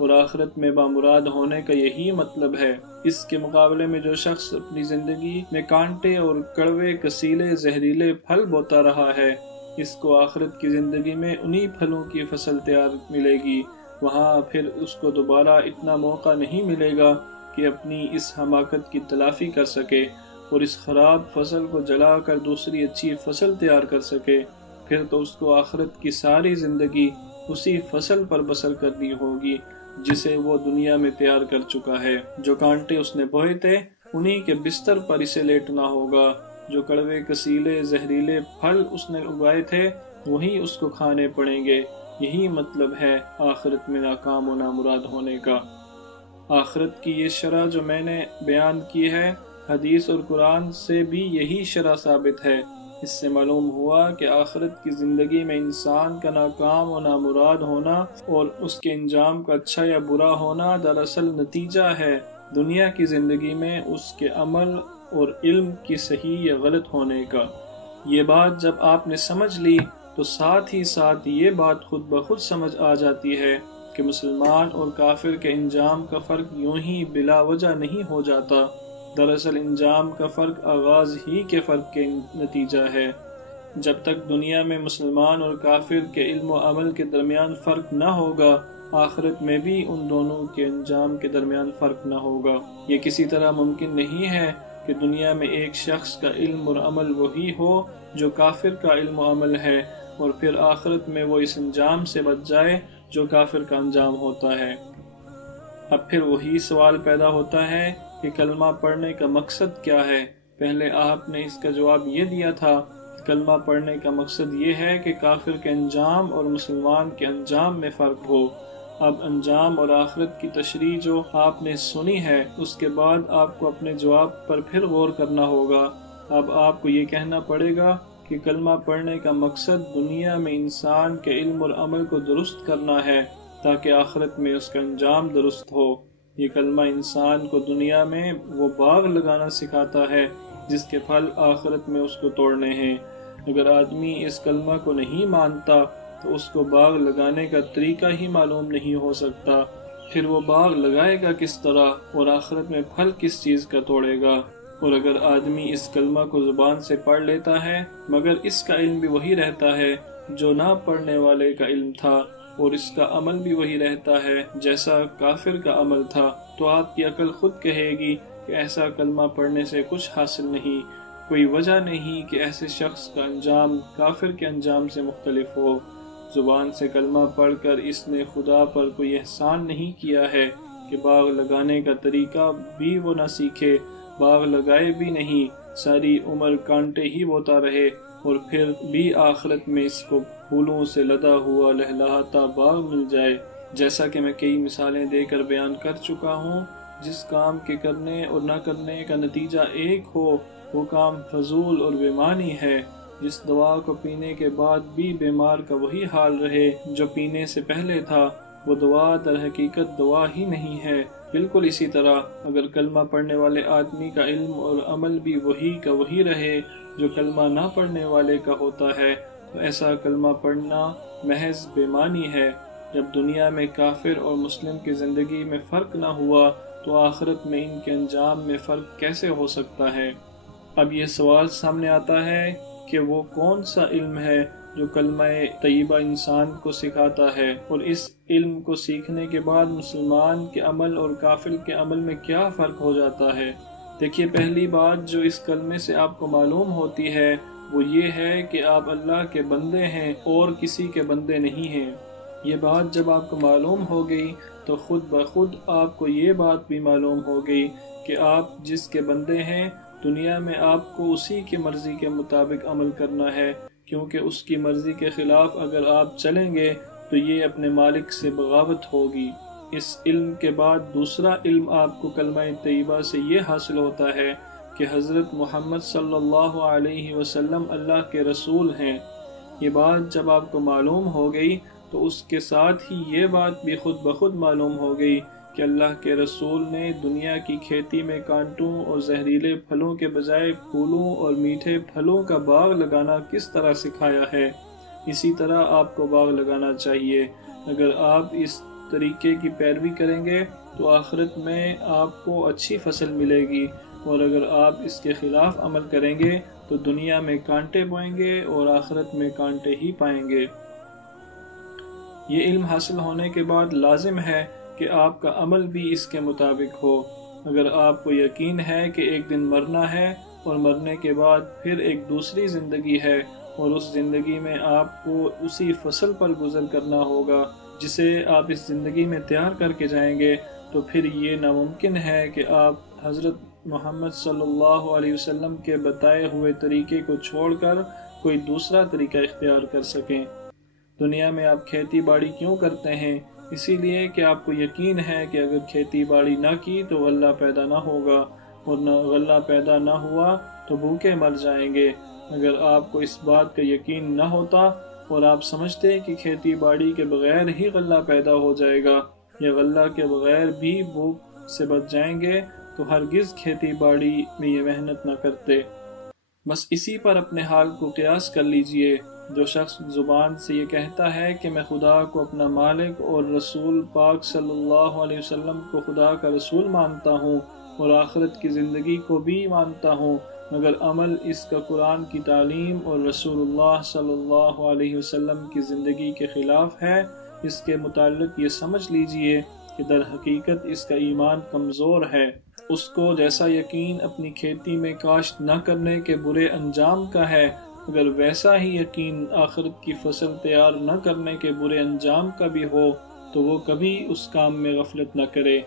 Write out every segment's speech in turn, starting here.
اور آخرت میں بامراد ہونے کا یہی مطلب ہے۔ اس کے مقابلے میں جو شخص اپنی زندگی میں کانٹے اور کڑوے کسیلے زہریلے پھل بوتا رہا ہے، اس کو آخرت کی زندگی میں انہی پھلوں کی فصل تیار ملے گی۔ وہاں پھر اس کو دوبارہ اتنا موقع نہیں ملے گا کہ اپنی اس حماقت کی تلافی کر سکے اور اس خراب فصل کو جلا کر دوسری اچھی فصل تیار کر سکے۔ پھر تو اس کو آخرت کی ساری زندگی اسی فصل پر بسر کرنی ہوگی جسے وہ دنیا میں تیار کر چکا ہے۔ جو کانٹے اس نے بوئے تھے انہی کے بستر پر اسے لیٹنا ہوگا، جو کڑوے کسیلے زہریلے پھل اس نے اگائے تھے وہی اس کو کھانے پڑیں گے۔ یہی مطلب ہے آخرت میں ناکام و نامراد ہونے کا۔ آخرت کی یہ شرح جو میں نے بیان کی ہے، حدیث اور قرآن سے بھی یہی شرح ثابت ہے۔ اس سے معلوم ہوا کہ آخرت کی زندگی میں انسان کا ناکام و نامراد ہونا اور اس کے انجام کا اچھا یا برا ہونا دراصل نتیجہ ہے دنیا کی زندگی میں اس کے عمل اور علم کی صحیح یا غلط ہونے کا۔ یہ بات جب آپ نے سمجھ لی تو ساتھ ہی ساتھ یہ بات خود بخود سمجھ آ جاتی ہے کہ مسلمان اور کافر کے انجام کا فرق یوں ہی بلا وجہ نہیں ہو جاتا۔ دراصل انجام کا فرق آغاز ہی کے فرق کے نتیجہ ہے۔ جب تک دنیا میں مسلمان اور کافر کے علم و عمل کے درمیان فرق نہ ہوگا، آخرت میں بھی ان دونوں کے انجام کے درمیان فرق نہ ہوگا۔ یہ کسی طرح ممکن نہیں ہے کہ دنیا میں ایک شخص کا علم اور عمل وہی ہو جو کافر کا علم و عمل ہے، اور پھر آخرت میں وہ اس انجام سے بچ جائے جو کافر کا انجام ہوتا ہے۔ اب پھر وہی سوال پیدا ہوتا ہے کہ کلمہ پڑھنے کا مقصد کیا ہے؟ پہلے آپ نے اس کا جواب یہ دیا تھا کہ کلمہ پڑھنے کا مقصد یہ ہے کہ کافر کے انجام اور مسلمان کے انجام میں فرق ہو۔ اب انجام اور آخرت کی تشریح جو آپ نے سنی ہے، اس کے بعد آپ کو اپنے جواب پر پھر غور کرنا ہوگا۔ اب آپ کو یہ کہنا پڑے گا کہ کلمہ پڑھنے کا مقصد دنیا میں انسان کے علم اور عمل کو درست کرنا ہے تاکہ آخرت میں اس کا انجام درست ہو۔ یہ کلمہ انسان کو دنیا میں وہ باغ لگانا سکھاتا ہے جس کے پھل آخرت میں اس کو توڑنے ہیں۔ اگر آدمی اس کلمہ کو نہیں مانتا تو اس کو باغ لگانے کا طریقہ ہی معلوم نہیں ہو سکتا، پھر وہ باغ لگائے گا کس طرح اور آخرت میں پھل کس چیز کا توڑے گا۔ اور اگر آدمی اس کلمہ کو زبان سے پڑھ لیتا ہے مگر اس کا علم بھی وہی رہتا ہے جو نہ پڑھنے والے کا علم تھا، اور اس کا عمل بھی وہی رہتا ہے جیسا کافر کا عمل تھا، تو آپ کی عقل خود کہے گی کہ ایسا کلمہ پڑھنے سے کچھ حاصل نہیں۔ کوئی وجہ نہیں کہ ایسے شخص کا انجام کافر کے انجام سے مختلف ہو۔ زبان سے کلمہ پڑھ کر اس نے خدا پر کوئی احسان نہیں کیا ہے کہ باغ لگانے کا طریقہ بھی وہ نہ سیکھے، باغ لگائے بھی نہیں، ساری عمر کانٹے ہی بوتا رہے، اور پھر بھی آخرت میں اس کو پھولوں سے لدا ہوا لہلہاتا باغ مل جائے۔ جیسا کہ میں کئی مثالیں دے کر بیان کر چکا ہوں، جس کام کے کرنے اور نہ کرنے کا نتیجہ ایک ہو وہ کام فضول اور بے معنی ہے۔ جس دوا کو پینے کے بعد بھی بیمار کا وہی حال رہے جو پینے سے پہلے تھا، وہ دوا در حقیقت دوا ہی نہیں ہے۔ بالکل اسی طرح اگر کلمہ پڑھنے والے آدمی کا علم اور عمل بھی وہی کا وہی رہے جو کلمہ نہ پڑھنے والے کا ہوتا ہے، تو ایسا کلمہ پڑھنا محض بے معنی ہے۔ جب دنیا میں کافر اور مسلم کی زندگی میں فرق نہ ہوا تو آخرت میں ان کے انجام میں فرق کیسے ہو سکتا ہے؟ اب یہ سوال سامنے آتا ہے کہ وہ کون سا علم ہے جو کلمہ طیبہ انسان کو سکھاتا ہے، اور اس علم کو سیکھنے کے بعد مسلمان کے عمل اور کافر کے عمل میں کیا فرق ہو جاتا ہے؟ دیکھیے، پہلی بات جو اس کلمے سے آپ کو معلوم ہوتی ہے وہ یہ ہے کہ آپ اللہ کے بندے ہیں اور کسی کے بندے نہیں ہیں۔ یہ بات جب آپ کو معلوم ہو گئی تو خود بخود آپ کو یہ بات بھی معلوم ہو گئی کہ آپ جس کے بندے ہیں دنیا میں آپ کو اسی کی مرضی کے مطابق عمل کرنا ہے، کیونکہ اس کی مرضی کے خلاف اگر آپ چلیں گے تو یہ اپنے مالک سے بغاوت ہوگی۔ اس علم کے بعد دوسرا علم آپ کو کلمہ طیبہ سے یہ حاصل ہوتا ہے کہ حضرت محمد صلی اللہ علیہ وسلم اللہ کے رسول ہیں۔ یہ بات جب آپ کو معلوم ہو گئی تو اس کے ساتھ ہی یہ بات بھی خود بخود معلوم ہو گئی کہ اللہ کے رسول نے دنیا کی کھیتی میں کانٹوں اور زہریلے پھلوں کے بجائے پھولوں اور میٹھے پھلوں کا باغ لگانا کس طرح سکھایا ہے۔ اسی طرح آپ کو باغ لگانا چاہیے۔ اگر آپ اس طریقے کی پیروی کریں گے تو آخرت میں آپ کو اچھی فصل ملے گی، اور اگر آپ اس کے خلاف عمل کریں گے تو دنیا میں کانٹے بوئیں گے اور آخرت میں کانٹے ہی پائیں گے۔ یہ علم حاصل ہونے کے بعد لازم ہے کہ آپ کا عمل بھی اس کے مطابق ہو۔ اگر آپ کو یقین ہے کہ ایک دن مرنا ہے اور مرنے کے بعد پھر ایک دوسری زندگی ہے، اور اس زندگی میں آپ کو اسی فصل پر گزر کرنا ہوگا جسے آپ اس زندگی میں تیار کر کے جائیں گے، تو پھر یہ ناممکن ہے کہ آپ حضرت محمد صلی اللہ علیہ وسلم کے بتائے ہوئے طریقے کو چھوڑ کر کوئی دوسرا طریقہ اختیار کر سکیں۔ دنیا میں آپ کھیتی باڑی کیوں کرتے ہیں؟ اسی لیے کہ آپ کو یقین ہے کہ اگر کھیتی باڑی نہ کی تو غلہ پیدا نہ ہوگا، اور نہ غلہ پیدا نہ ہوا تو بھوکے مر جائیں گے۔ اگر آپ کو اس بات کا یقین نہ ہوتا اور آپ سمجھتے کہ کھیتی باڑی کے بغیر ہی غلہ پیدا ہو جائے گا یا غلہ کے بغیر بھی بھوک سے بچ جائیں گے، تو ہرگز کھیتی باڑی میں یہ محنت نہ کرتے۔ بس اسی پر اپنے حال کو قیاس کر لیجئے۔ جو شخص زبان سے یہ کہتا ہے کہ میں خدا کو اپنا مالک اور رسول پاک صلی اللہ علیہ وسلم کو خدا کا رسول مانتا ہوں اور آخرت کی زندگی کو بھی مانتا ہوں، مگر عمل اس کا قرآن کی تعلیم اور رسول اللہ صلی اللہ علیہ وسلم کی زندگی کے خلاف ہے، اس کے متعلق یہ سمجھ لیجئے کہ در حقیقت اس کا ایمان کمزور ہے۔ اس کو جیسا یقین اپنی کھیتی میں کاشت نہ کرنے کے برے انجام کا ہے، اگر ویسا ہی یقین آخرت کی فصل تیار نہ کرنے کے برے انجام کا بھی ہو تو وہ کبھی اس کام میں غفلت نہ کرے۔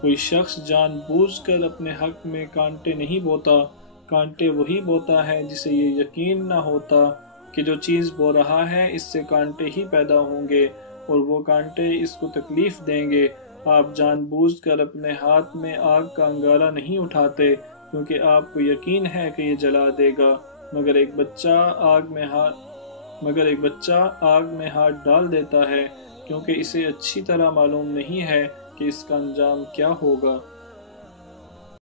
کوئی شخص جان بوجھ کر اپنے حق میں کانٹے نہیں بوتا، کانٹے وہی بوتا ہے جسے یہ یقین نہ ہوتا کہ جو چیز بو رہا ہے اس سے کانٹے ہی پیدا ہوں گے اور وہ کانٹے اس کو تکلیف دیں گے۔ آپ جان بوجھ کر اپنے ہاتھ میں آگ کا انگارہ نہیں اٹھاتے کیونکہ آپ کو یقین ہے کہ یہ جلا دے گا، مگر ایک بچہ آگ میں ہاتھ ڈال دیتا ہے کیونکہ اسے اچھی طرح معلوم نہیں ہے کہ اس کا انجام کیا ہوگا۔